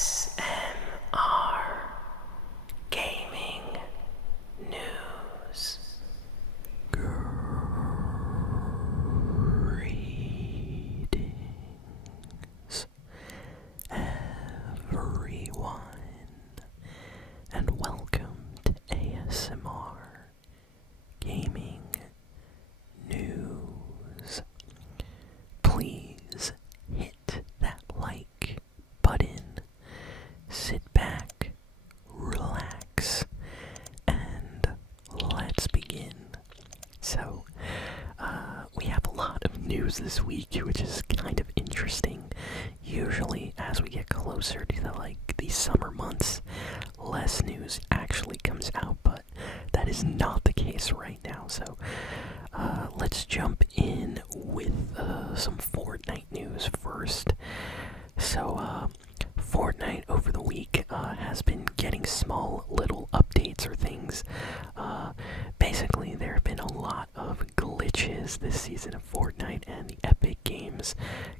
ASMR Gaming News. Greetings, everyone, and welcome to ASMR Gaming News. Please hit that like button, sit back, relax, and let's begin. So, we have a lot of news this week, which is kind of interesting. Usually, as we get closer to the summer months, less news actually comes out, but that is not the case right now. So, let's jump in with some Fortnite news first. So, Fortnite over the week has been getting small little updates or things. Basically, there have been a lot of glitches this season of Fortnite, and the Epic Games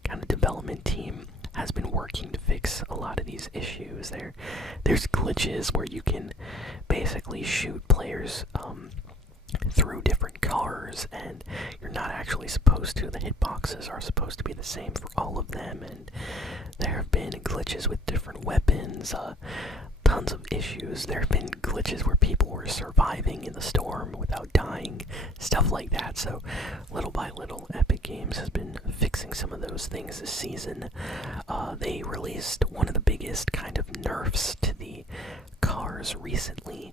kind of development team has been working to fix a lot of these issues. There's glitches where you can basically shoot players through different cars, and you're not actually supposed to. The hitboxes are supposed to be the same for all of them, and there have been glitches with different weapons, tons of issues. There have been glitches where people were surviving in the storm without dying, stuff like that. So little by little, Epic Games has been fixing some of those things this season. They released one of the biggest kind of nerfs to the cars recently,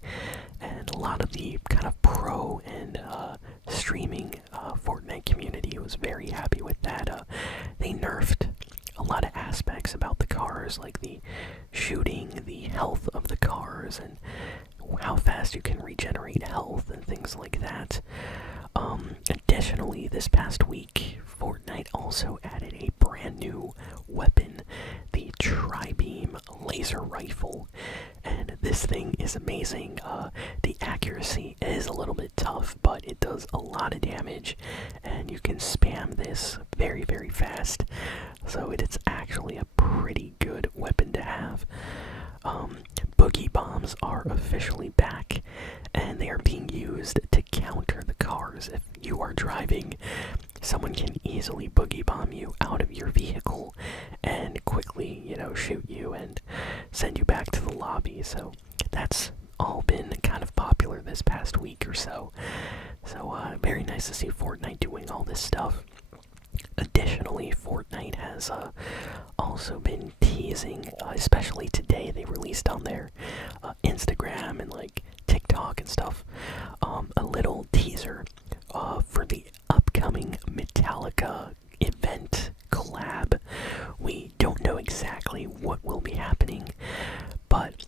and a lot of the kind of pro and streaming Fortnite community was very happy with that. They nerfed a lot of aspects about the cars, like the shooting, the health of the cars, and how fast you can regenerate health and things like that. Additionally, this past week, Fortnite also added a brand new weapon, the Tri-Beam laser rifle, and this thing is amazing. The accuracy is a little bit tough, but it does a lot of damage, and you can spam this very, very fast. So it's actually a pretty good weapon to have. Boogie bombs are officially back, and they are being used to counter the cars. If you are driving, someone can easily boogie bomb you out of your vehicle and quickly, shoot you and send you back to the lobby. So that's all been kind of popular this past week or so. So very nice to see Fortnite doing all this stuff. Additionally, Fortnite has also been teasing, especially today, they released on their Instagram and TikTok and stuff, a little teaser for the upcoming Metallica event collab. We don't know exactly what will be happening, but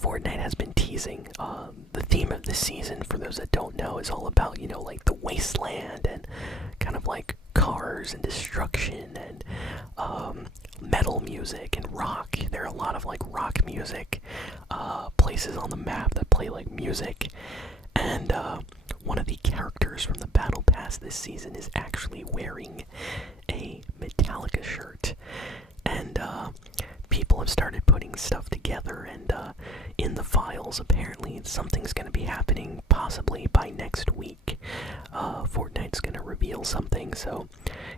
Fortnite has been teasing. The theme of this season, for those that don't know, is all about, the wasteland and kind of cars and destruction and metal music and rock. There are a lot of rock music places on the map that play music, and one of the characters from the Battle Pass this season is actually wearing a Metallica shirt, and people have started putting stuff together, and in the files, apparently something's going to be happening possibly by next week. Fortnite's going to reveal something, so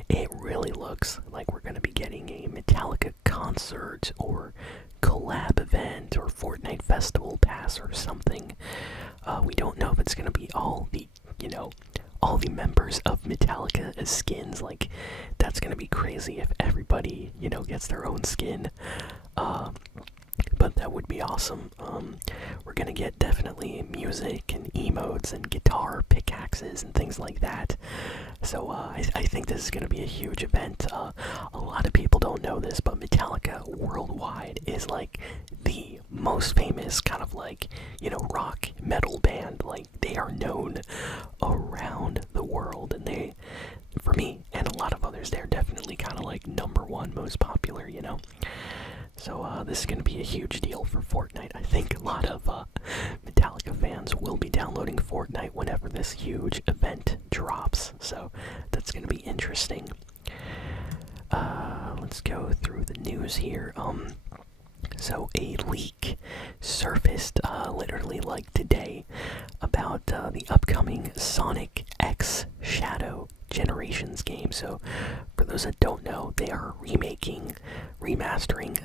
it really looks like we're going to be getting a Metallica concert or collab event or Fortnite Festival Pass or something. We don't know if it's going to be all the members of Metallica as skins. That's going to be crazy if everybody, gets their own skin. But that would be awesome. We're gonna get definitely music and emotes and guitar pickaxes and things like that. So I think this is gonna be a huge event. A lot of people don't know this, but Metallica worldwide is the most famous kind of rock metal band. They are known around the world, and they, for me and a lot of others, they're definitely kind of number one most popular. So this is going to be a huge deal for Fortnite. I think a lot of Metallica fans will be downloading Fortnite whenever this huge event drops. So that's going to be interesting. Let's go through the news here. So a leak surfaced literally like today about the upcoming Sonic X Shadow Generations game. So for those that don't know, they are remastering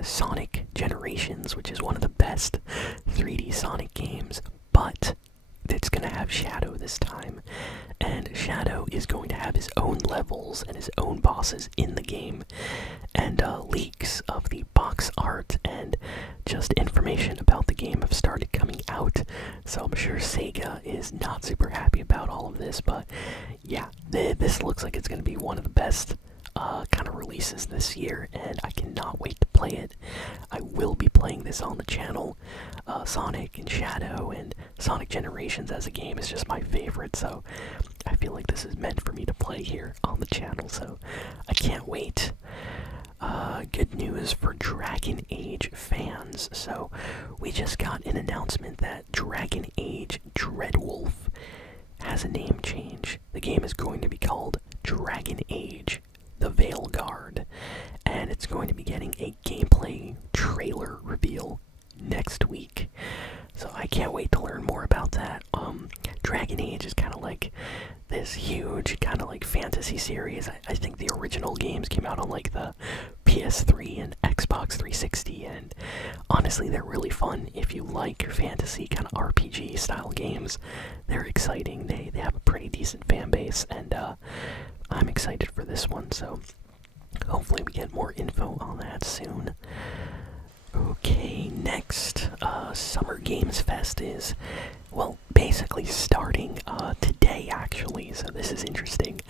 Sonic Generations, which is one of the best 3D Sonic games, but it's going to have Shadow this time. And Shadow is going to have his own levels and his own bosses in the game. And leaks of the box art and just information about the game have started coming out. So I'm sure Sega is not super happy about all of this. But yeah, this looks like it's going to be one of the best kind of releases this year, and I cannot wait to play it. I will be playing this on the channel. Sonic and Shadow and Sonic Generations as a game is just my favorite, so I feel like this is meant for me to play here on the channel, so I can't wait. Good news for Dragon Age fans. So we just got an announcement that Dragon Age Dreadwolf has a name change. The game is going to be called Dragon Age the Veilguard, and it's going to be getting a gameplay trailer reveal next week. So I can't wait to learn more about that. Dragon Age is kind of like this huge kind of like fantasy series. I think the original games came out on like the PS3 and Xbox 360, and honestly they're really fun if you like your fantasy kind of RPG style games. They're exciting. They have a pretty decent fan base, and I'm excited for this one, so hopefully we get more info on that soon. Okay, next, Summer Games Fest is, well, basically starting today, actually, so this is interesting.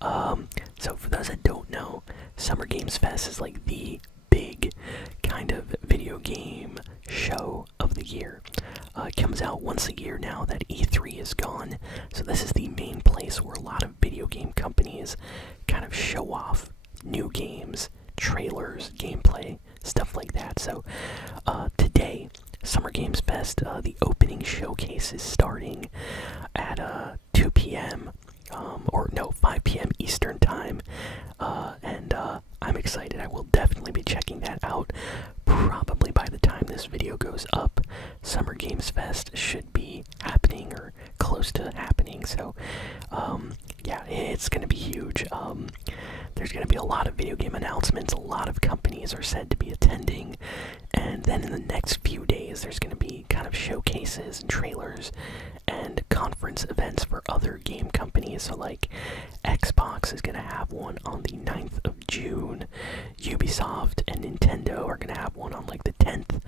So for those that don't know, Summer Games Fest is like the big kind of video game show of the year. It comes out once a year now that E3 is gone, so this is the main place where a lot of video game companies kind of show off new games, trailers, gameplay, stuff like that. So today, Summer Games Fest, the opening showcase is starting at 2 p.m. Or no, 5 p.m. Eastern time, and I'm excited. I will definitely be checking that out. Probably by the time this video goes up, Summer Games Fest should be happening or close to happening. So, yeah, it's gonna be huge. There's gonna be a lot of video game announcements. A lot of companies are said to be attending, and then in the next few days, there's gonna be kind of showcases and trailers and conference events for other game companies. So like Xbox is gonna have one on the 9th of June. Ubisoft and Nintendo are gonna have one on like the 10th.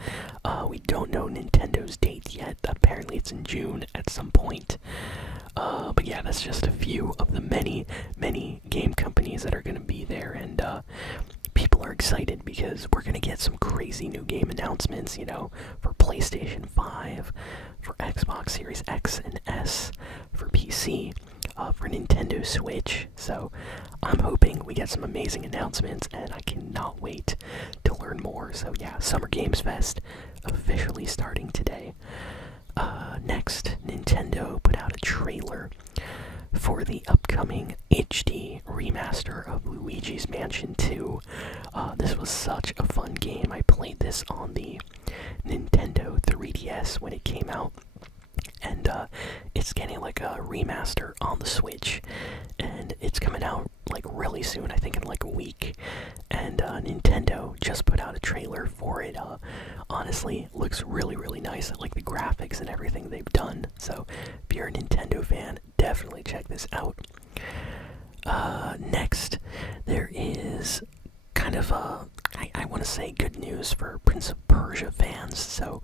We don't know Nintendo's date yet. Apparently it's in June at some point. But yeah, that's just a few of the many game companies that are gonna be there, and people are excited because we're gonna get some crazy new game announcements, you know, for PlayStation 5, for Xbox Series X and S, for PC, for Nintendo Switch. So I'm hoping we get some amazing announcements, and I cannot wait to learn more. So yeah, Summer Games Fest officially starting today. Next, Nintendo put out a trailer for the upcoming HD remaster of Luigi's Mansion 2. This was such a fun game. I played this on the Nintendo 3DS when it came out, and it's getting like a remaster on the Switch, and it's coming out like really soon, I think in like a week. And Nintendo just put out a trailer for it. Honestly, it looks really nice. I like the graphics and everything they've done. So if you're a Nintendo fan, definitely check this out. Next, there is kind of I want to say good news for Prince of Persia fans. So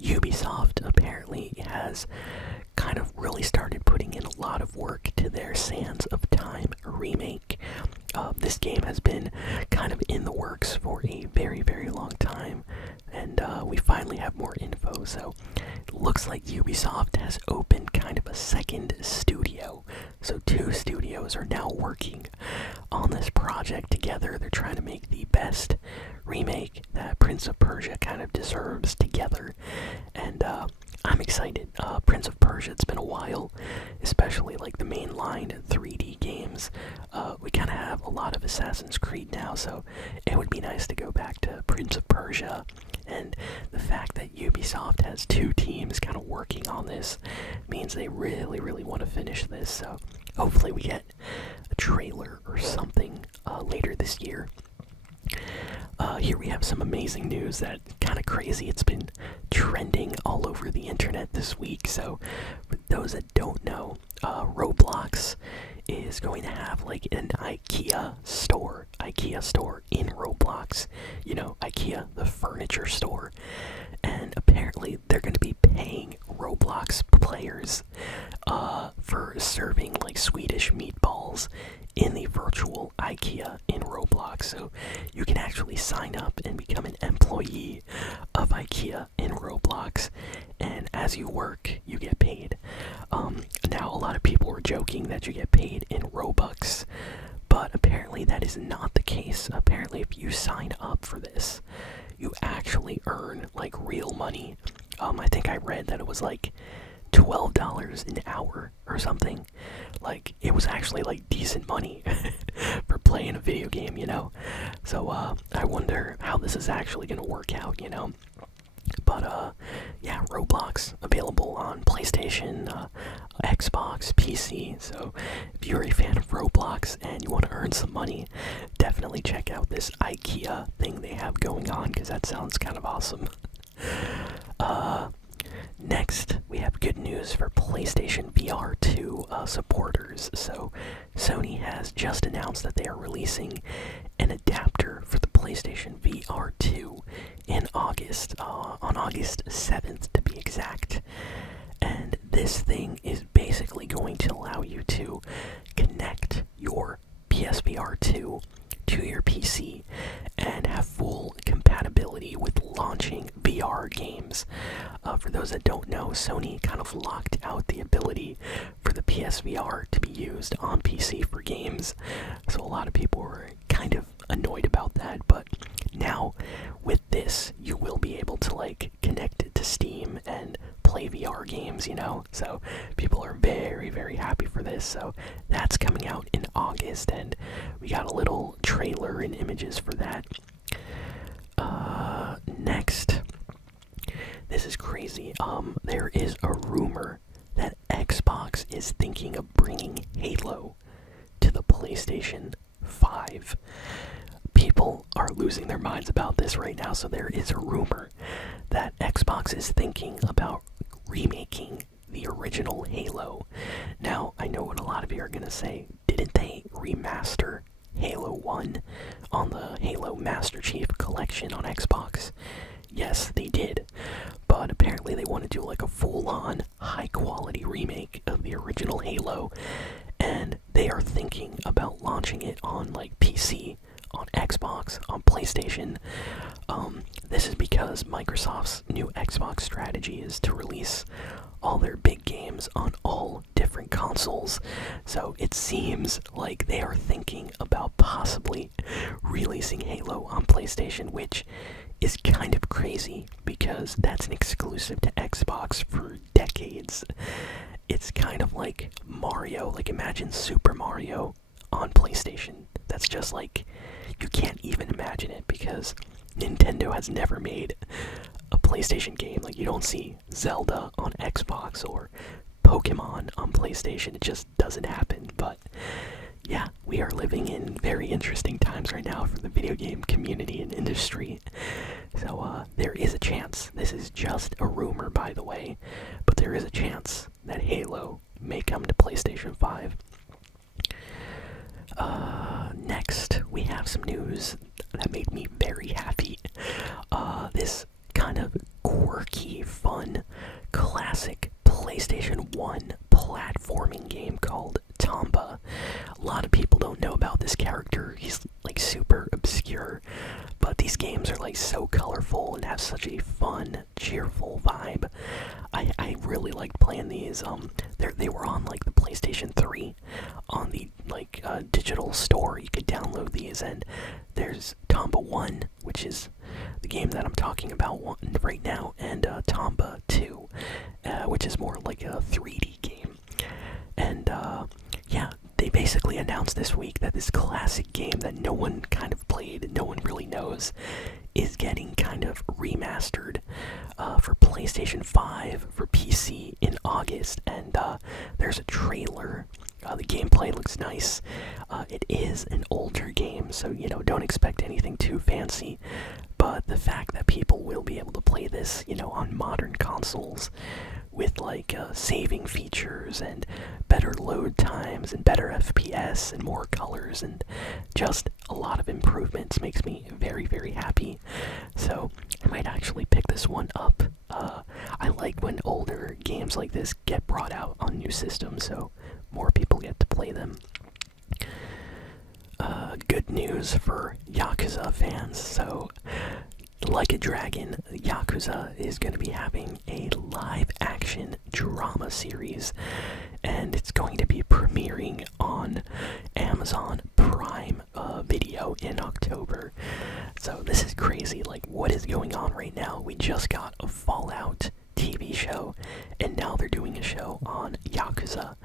Ubisoft apparently has kind of really started putting in a lot of work to their Sands of Time remake. This game has been kind of in the works for a very long time, and we finally have more info. So it looks like Ubisoft has opened kind of a second studio. So 2 studios are now working on this project together. They're trying to make the best remake that Prince of Persia kind of deserves together, and I'm excited. Prince of Persia, it's been a while, especially like the mainline 3D games. We kind of have a lot of Assassin's Creed now, so it would be nice to go back to Prince of Persia and the fact that Ubisoft has 2 teams kind of working on this means they really want to finish this. So hopefully we get a trailer or something later this year. Here we have some amazing news that kind of crazy. It's been trending all over the internet this week. So for those that don't know, Roblox is going to have like an IKEA store in Roblox. You know, IKEA, the furniture store. And apparently they're going to be paying Roblox players for serving like Swedish meatballs in the virtual IKEA in Roblox. So you can actually sign up and become an employee of IKEA in Roblox, and as you work you get paid. Now a lot of people were joking that you get paid in Robux, but apparently that is not the case. Apparently if you sign up for this, you actually earn like real money. I think I read that it was like $12 an hour or something. Like, it was actually like decent money for playing a video game, you know. So I wonder how this is actually gonna work out, you know. But yeah, Roblox available on PlayStation, Xbox, PC. So if you're a fan of Roblox and you want to earn some money, definitely check out this IKEA thing they have going on, because that sounds kind of awesome. Next, we have good news for PlayStation VR2 supporters. So Sony has just announced that they are releasing an adapter for the PlayStation VR2 in August, on August 7th to be exact. And this thing is basically going to allow you to connect your PSVR2 to your PC and have full compatibility with launching VR games. For those that don't know, Sony kind of locked out the ability for the PSVR to be used on PC for games, so a lot of people were kind of annoyed about that. But now with this, you will be able to like connect it to Steam and play VR games, you know. So people are very happy for this. So that's coming out in August, and we got a little trailer and images for that. Next, this is crazy. There is a rumor that Xbox is thinking of bringing Halo to the PlayStation 5. People are losing their minds about this right now, so there is a rumor that Xbox is thinking about remaking the original Halo. Now, I know what a lot of you are going to say. Didn't they remaster Halo 1 on the Halo Master Chief Collection on Xbox? Yes, they did. But apparently they want to do like a full-on, high-quality remake of the original Halo, and they are thinking about launching it on like PC, on Xbox, on PlayStation. This is because Microsoft's new Xbox strategy is to release all their big games on all different consoles. So it seems like they are thinking about possibly releasing Halo on PlayStation, which is kind of crazy because that's an exclusive to Xbox for decades. It's kind of like Mario. Like, imagine Super Mario on PlayStation. That's just like, you can't even imagine it because Nintendo has never made a PlayStation game. Like, you don't see Zelda on Xbox or Pokemon on PlayStation. It just doesn't happen. But yeah, we are living in very interesting times right now for the video game community and industry. So there is a chance, this is just a rumor by the way, but there is a chance that Halo may come to PlayStation 5. Next, we have some news that made me very happy. This kind of quirky, fun, classic PlayStation 1 platforming game called Tomba. A lot of people don't know about this character. He's like super obscure, but these games are like so colorful and have such a fun, cheerful vibe. I really liked playing these. They were on like the PlayStation 3 on the like digital store. You could download these, and there's Tomba 1, which is the game that I'm talking about right now, and Tomba 2, which is more like a 3D game. And yeah, they basically announced this week that this classic game that no one kind of played and no one really knows is getting kind of remastered for PlayStation 5, for PC in August, and there's a trailer. The gameplay looks nice. It is an older game, so don't expect anything too fancy. But the fact that people will be able to play this, on modern consoles with like saving features and better load times and better FPS and more colors and just a lot of improvements makes me very, very happy. So I might actually pick this one up. I like when older games like this get brought out on new systems, so more people get to play them. Good news for Yakuza fans. So, Like a Dragon, Yakuza is going to be having a live-action drama series, and it's going to be premiering on Amazon Prime Video in October. So this is crazy. Like, what is going on right now? We just got a Fallout TV show, and now they're doing a show on Yakuza.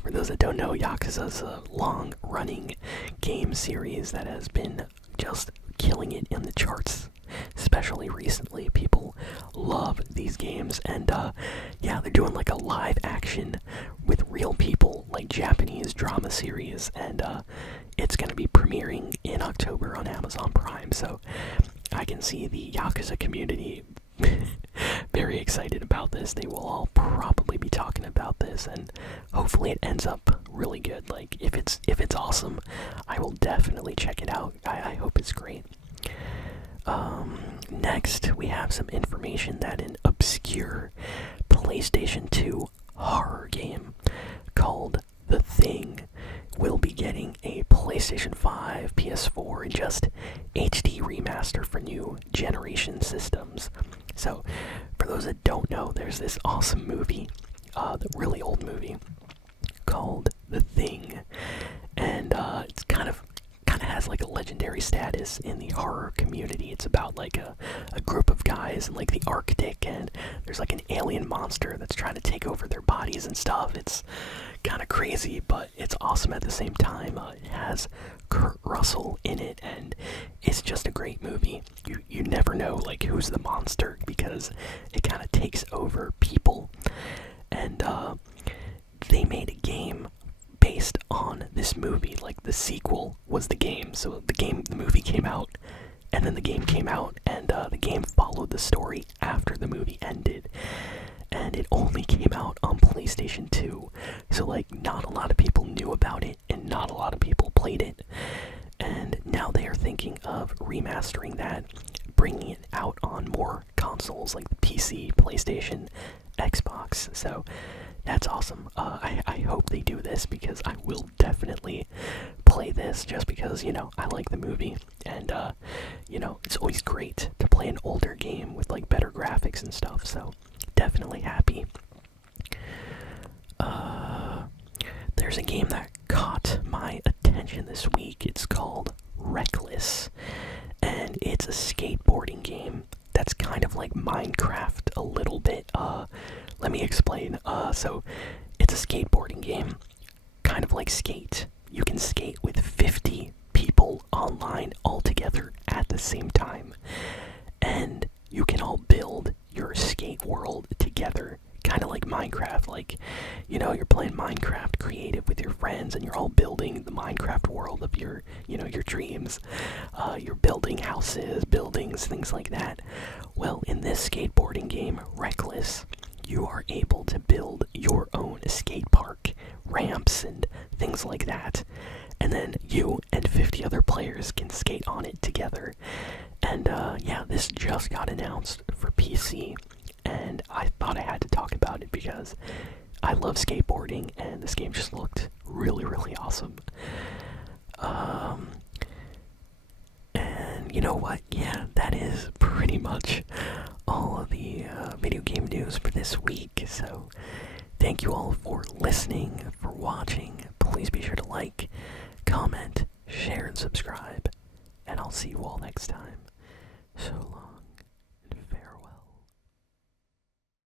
For those that don't know, Yakuza is a long-running game series that has been just killing it in the charts, especially recently. People love these games, and yeah, they're doing like a live action with real people, like Japanese drama series, and it's going to be premiering in October on Amazon Prime, so I can see the Yakuza community very excited about this. They will all probably be talking about this, and hopefully it ends up really good. Like, if it's awesome, I will definitely check it out. I hope it's great. Next, we have some information that an obscure PlayStation 2 horror game called The Thing will be getting a PlayStation 5, PS4, and just HD remaster for new generation systems. So, for those that don't know, there's this awesome movie, the really old movie, called The Thing, and it's kind of has like a legendary status in the horror community. It's about like a group of guys in like the Arctic, and there's like an alien monster that's trying to take over their bodies and stuff. It's kind of crazy, but it's awesome at the same time. It has Kurt Russell in it, and it's just a great movie. You never know like who's the monster, because it kind of takes over people. And they made a game based on this movie. Like, the sequel was the game. So the movie came out, and then the game came out, and the game followed the story after the movie ended. And it only came out on PlayStation 2. So like, not a lot of people knew about it, and not a lot of people played it. And now they are thinking of remastering that, bringing it out on more consoles like the PC, PlayStation, Xbox. So that's awesome. I hope they do this, because I will definitely play this, just because, I like the movie. And, it's always great to play an older game with, like, better graphics and stuff. So, definitely happy. There's a game that caught my attention this week. It's called Reckless, and it's a skateboarding game that's kind of like Minecraft a little bit. Let me explain. So it's a skateboarding game, kind of like Skate. You can skate with 50 people online all together at the same time, and you can all build your skate world together, kind of like Minecraft. Like, you're playing Minecraft creative with your friends, and you're all building the Minecraft world of your dreams. You're building houses, buildings, things like that. Well, in this skateboarding game, Reckless, you are able to build your own skate park, ramps, and things like that. And then you and 50 other players can skate on it together. And yeah, this just got announced for PC, and I thought I had to talk about it because I love skateboarding, and this game just looked really, really awesome. And you know what? Yeah, that is pretty much all of the video game news for this week. So thank you all for listening, for watching. Please be sure to like, comment, share, and subscribe. And I'll see you all next time. So long.